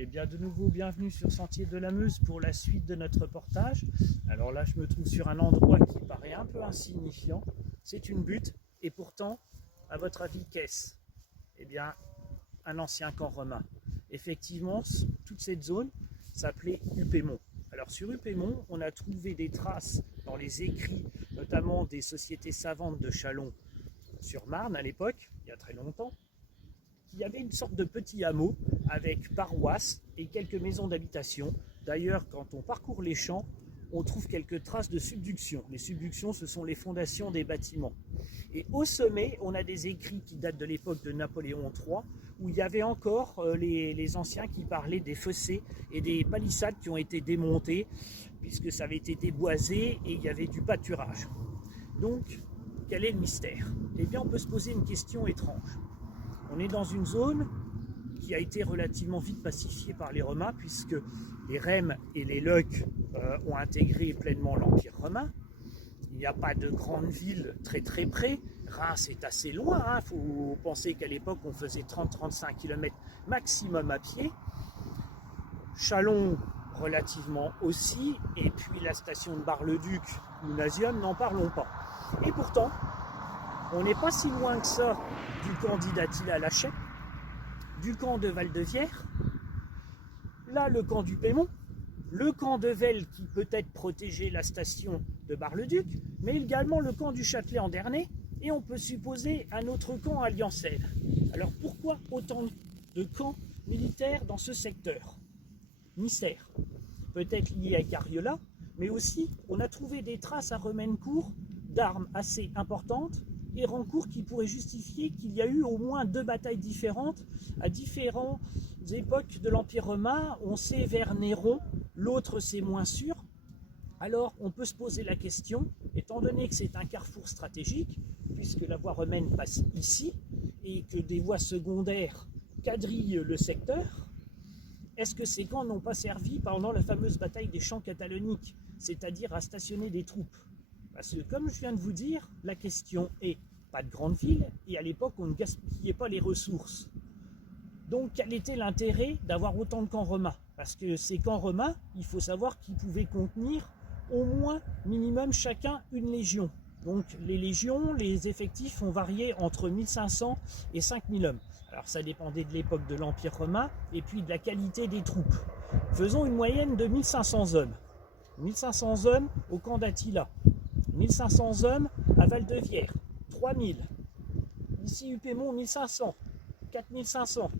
Eh bien, de nouveau, bienvenue sur Sentier de la Meuse pour la suite de notre reportage. Alors là, je me trouve sur un endroit qui paraît un peu insignifiant. C'est une butte, et pourtant, à votre avis, qu'est-ce? Eh bien, un ancien camp romain. Effectivement, toute cette zone s'appelait Upémont. Alors sur Upémont, on a trouvé des traces dans les écrits, notamment des sociétés savantes de Châlons-sur-Marne à l'époque, il y a très longtemps, qu'il y avait une sorte de petit hameau avec paroisse et quelques maisons d'habitation. D'ailleurs, quand on parcourt les champs, on trouve quelques traces de subduction. Les subductions, ce sont les fondations des bâtiments. Et au sommet, on a des écrits qui datent de l'époque de Napoléon III, où il y avait encore les anciens qui parlaient des fossés et des palissades qui ont été démontées, puisque ça avait été déboisé et il y avait du pâturage. Donc, quel est le mystère? Eh bien, on peut se poser une question étrange. On est dans une zone qui a été relativement vite pacifiée par les Romains, puisque les Rèmes et les Leucs ont intégré pleinement l'Empire romain. Il n'y a pas de grande ville très près. Reims est assez loin, hein. Faut penser qu'à l'époque on faisait 30-35 km maximum à pied. Châlons relativement aussi, et puis la station de Bar-le-Duc ou Nasium, n'en parlons pas. Et pourtant, on n'est pas si loin que ça du camp d'Attila la Chèpe, du camp de Val-de-Vière, là le camp d'Upémont, le camp de Vesles qui peut-être protégeait la station de Bar-le-Duc, mais également le camp du Châtelet-en-Dernay, et on peut supposer un autre camp à Liancelles. Alors pourquoi autant de camps militaires dans ce secteur? Mystère. Peut-être lié à Cariola, mais aussi on a trouvé des traces à Remencourt d'armes assez importantes et Rancourt qui pourraient justifier qu'il y a eu au moins 2 batailles différentes à différentes époques de l'Empire romain. On sait vers Néron, l'autre c'est moins sûr. Alors on peut se poser la question, étant donné que c'est un carrefour stratégique, puisque la voie romaine passe ici, et que des voies secondaires quadrillent le secteur, est-ce que ces camps n'ont pas servi pendant la fameuse bataille des champs cataloniques, c'est-à-dire à stationner des troupes? Parce que comme je viens de vous dire, la question est pas de grande ville, et à l'époque on ne gaspillait pas les ressources. Donc quel était l'intérêt d'avoir autant de camps romains? Parce que ces camps romains, il faut savoir qu'ils pouvaient contenir au moins minimum chacun une légion. Donc les légions, les effectifs ont varié entre 1500 et 5000 hommes. Alors ça dépendait de l'époque de l'Empire romain et puis de la qualité des troupes. Faisons une moyenne de 1500 hommes. 1500 hommes au camp d'Attila. 1500 hommes à Val-de-Vière. 3000. Ici Upémont 1500. 4500.